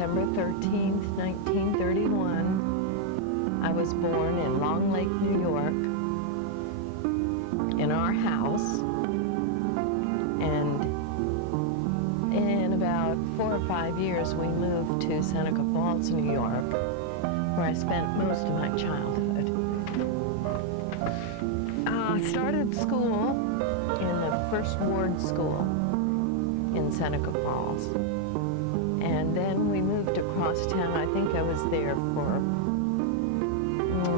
December 13th, 1931. I was born in Long Lake, New York, in our house, and in about 4 or 5 years we moved to Seneca Falls, New York, where I spent most of my childhood. I started school in the First Ward School in Seneca Falls, and then we moved across town. I think I was there for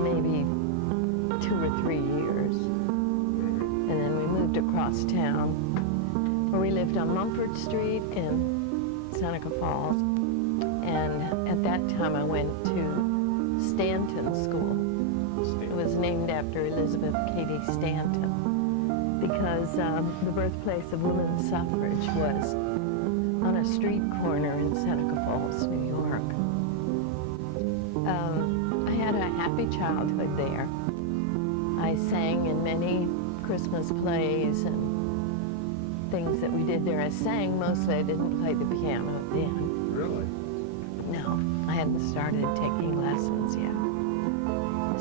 maybe 2 or 3 years, and then we moved across town where we lived on Mumford Street in Seneca Falls, and at that time I went to Stanton School. It was named after Elizabeth Cady Stanton because the birthplace of women's suffrage was on a street corner in Seneca Falls, New York. I had a happy childhood there. I sang in many Christmas plays and things that we did there. I sang mostly. I didn't play the piano then. Really? No, I hadn't started taking lessons yet.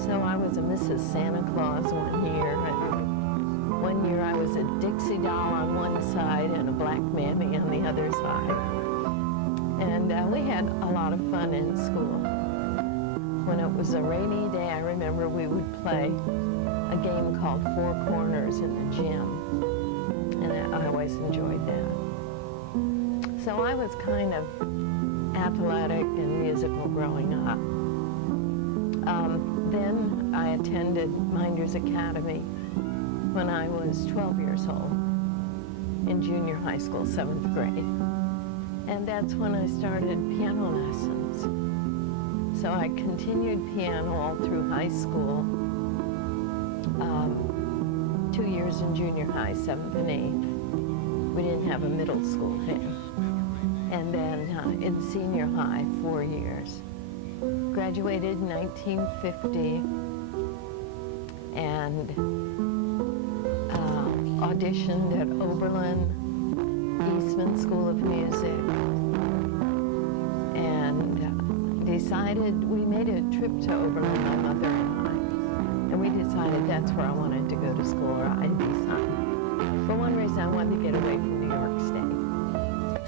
So I was a Mrs. Santa Claus one year, and one year I was a Dixie doll on one side and a black mammy on the other side. And we had a lot of fun in school. When it was a rainy day, I remember we would play a game called Four Corners in the gym, and I always enjoyed that. So I was kind of athletic and musical growing up. Then I attended Minders Academy when I was 12 years old in junior high school, 7th grade. And that's when I started piano lessons. So I continued piano all through high school, 2 years in junior high, 7th and 8th. We didn't have a middle school then. And then in senior high, 4 years. Graduated in 1950 and auditioned at Oberlin, Eastman School of Music, and decided, we made a trip to Oberlin, my mother and I, and we decided that's where I wanted to go to school, or I'd be signed. For one reason, I wanted to get away from New York State.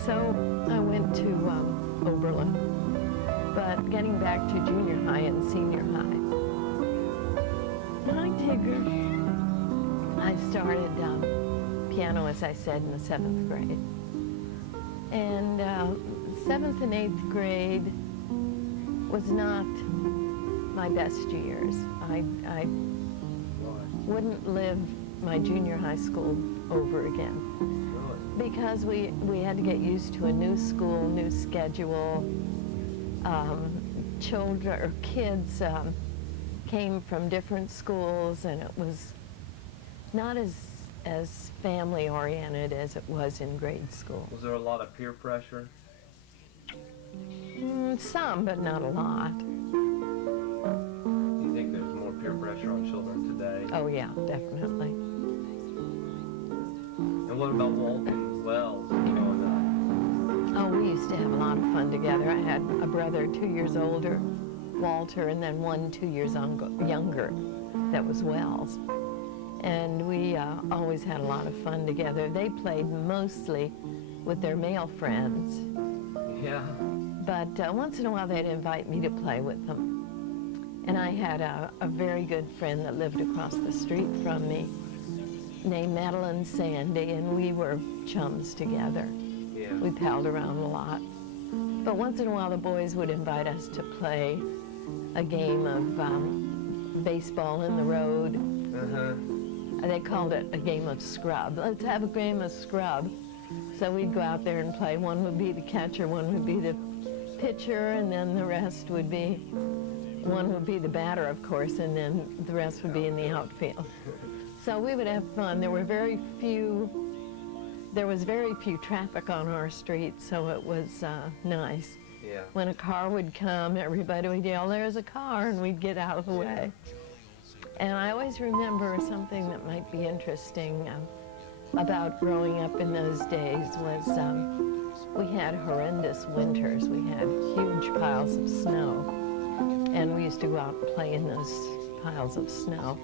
So I went to Oberlin. But getting back to junior high and senior high, I started piano, as I said, in the 7th grade. And 7th and 8th grade was not my best years. I wouldn't live my junior high school over again. Because we had to get used to a new school, new schedule. Children or kids came from different schools, and it was not as family oriented as it was in grade school. Was there a lot of peer pressure? Some, but not a lot. Do you think there's more peer pressure on children today? Oh yeah, definitely. And what about Walton Wells growing up? Oh, we used to have a lot of fun together. I had a brother 2 years older, Walter, and then one 2 years younger, that was Wells. And we always had a lot of fun together. They played mostly with their male friends. Yeah. But once in a while they'd invite me to play with them. And I had a very good friend that lived across the street from me named Madeline Sandy, and we were chums together. Yeah. We palled around a lot. But once in a while the boys would invite us to play a game of baseball in the road. Uh-huh. They called it a game of scrub. Let's have a game of scrub. So we'd go out there and play. One would be the catcher, one would be the pitcher, and then the rest would be, one would be the batter, of course, and then the rest would be in the outfield. So we would have fun. There was very few traffic on our street, so it was nice. Yeah. When a car would come, everybody would yell, "There's a car," and we'd get out of the way. And I always remember something that might be interesting about growing up in those days was we had horrendous winters. We had huge piles of snow, and we used to go out and play in those piles of snow.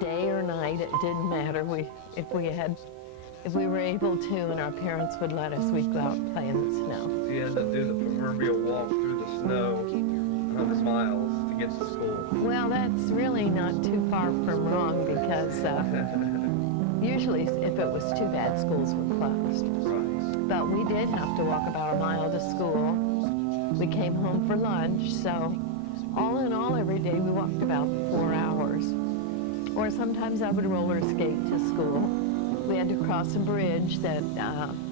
Day or night, it didn't matter. If we were able to and our parents would let us, we'd go out and play in the snow. You had to do the proverbial walk through the snow, 100 miles to get to school. Well, that's really not too far from wrong because usually if it was too bad, schools were closed. Right. But we did have to walk about a mile to school. We came home for lunch, so all in all, every day we walked about 4 hours. Or sometimes I would roller skate to school. We had to cross a bridge that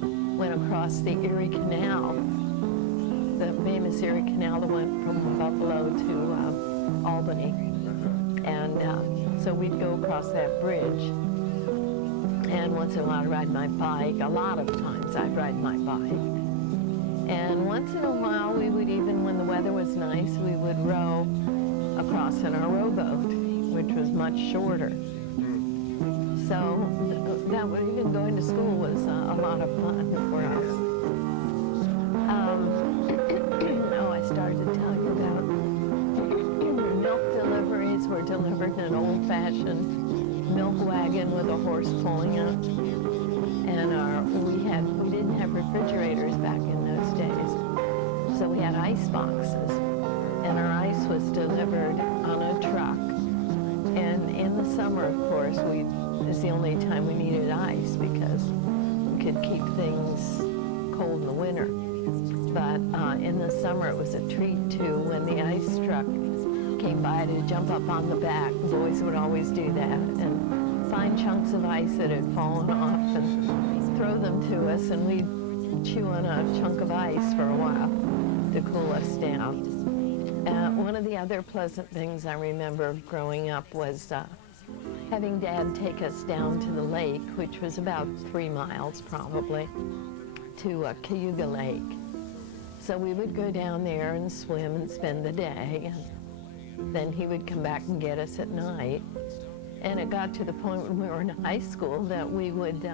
went across the Erie Canal, the famous Erie Canal that went from Buffalo to Albany. And so we'd go across that bridge. And once in a while I'd ride my bike. A lot of times I'd ride my bike. And once in a while we would, even when the weather was nice, we would row across in our rowboat, which was much shorter. So that would, even going to school was a lot of fun for us. I started to tell you about milk deliveries were delivered in an old-fashioned milk wagon with a horse pulling it. And we didn't have refrigerators back in those days, so we had ice boxes, and our ice was delivered on a truck. And in the summer, of course, it's the only time we needed ice because we could keep things cold in the winter. But in the summer, it was a treat too. When the ice truck came by to jump up on the back, boys would always do that and find chunks of ice that had fallen off and throw them to us, and we'd chew on a chunk of ice for a while to cool us down. One of the other pleasant things I remember growing up was having Dad take us down to the lake, which was about 3 miles probably, to Cayuga Lake. So we would go down there and swim and spend the day, and then he would come back and get us at night. And it got to the point when we were in high school that we would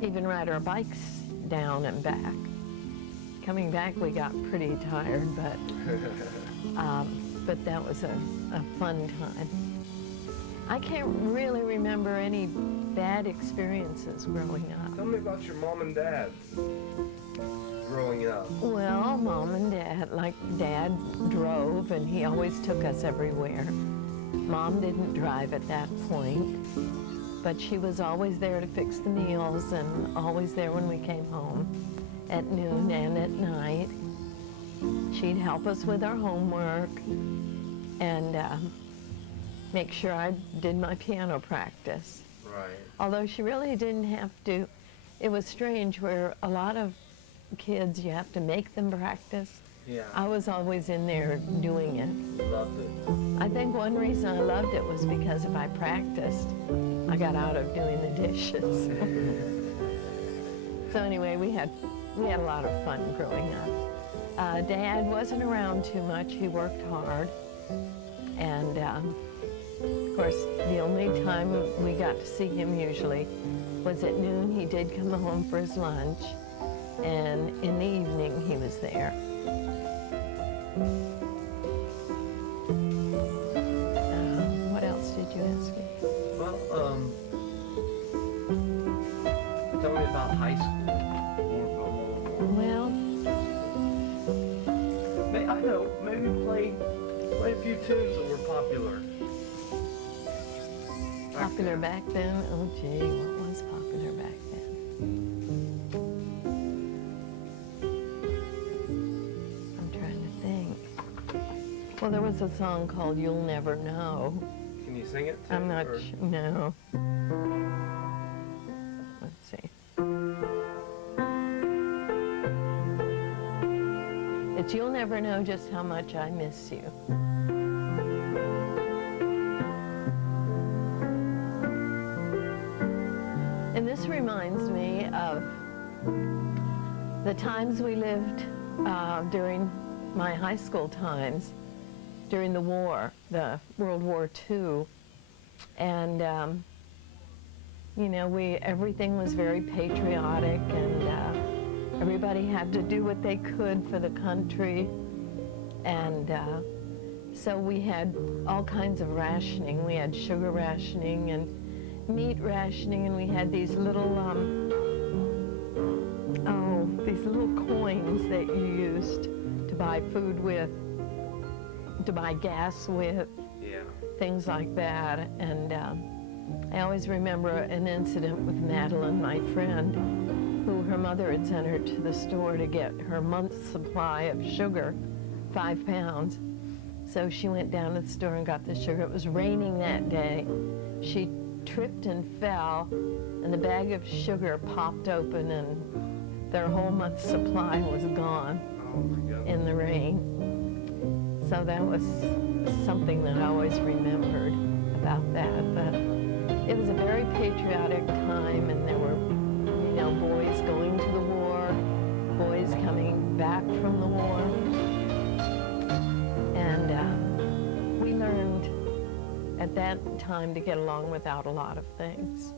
even ride our bikes down and back. Coming back, we got pretty tired, but that was a fun time. I can't really remember any bad experiences growing up. Tell me about your mom and dad growing up. Well, Mom and Dad, like Dad drove, and he always took us everywhere. Mom didn't drive at that point, but she was always there to fix the meals and always there when we came home at noon and at night. She'd help us with our homework and make sure I did my piano practice. Right. Although she really didn't have to. It was strange where a lot of kids, you have to make them practice. Yeah. I was always in there doing it. Loved it. I think one reason I loved it was because if I practiced, I got out of doing the dishes. So anyway, we had a lot of fun growing up. Dad wasn't around too much. He worked hard. And of course, the only time we got to see him usually was at noon. He did come home for his lunch, and in the evening he was there. What else did you ask me? Well, tell me about high school. Well, I know, maybe play a few tunes that were popular. popular back then? Oh gee, what was popular back then? I'm trying to think. Well, there was a song called You'll Never Know. Can you sing it? Too, I'm not or- no. Let's see. It's You'll Never Know Just How Much I Miss You. And this reminds me of the times we lived during my high school times, during the war, the World War II. And, you know, everything was very patriotic, and everybody had to do what they could for the country. And so we had all kinds of rationing. We had sugar rationing and meat rationing, and we had these little, these little coins that you used to buy food with, to buy gas with, Yeah. things like that. And I always remember an incident with Madeline, my friend, who her mother had sent her to the store to get her month's supply of sugar, 5 pounds. So she went down to the store and got the sugar. It was raining that day. She tripped and fell, and the bag of sugar popped open, and their whole month's supply was gone Oh my God. in the rain. So that was something that I always remembered about that. But it was a very patriotic time, and there were, boys going to the war, boys coming back from the war. And we learned at that time to get along without a lot of things.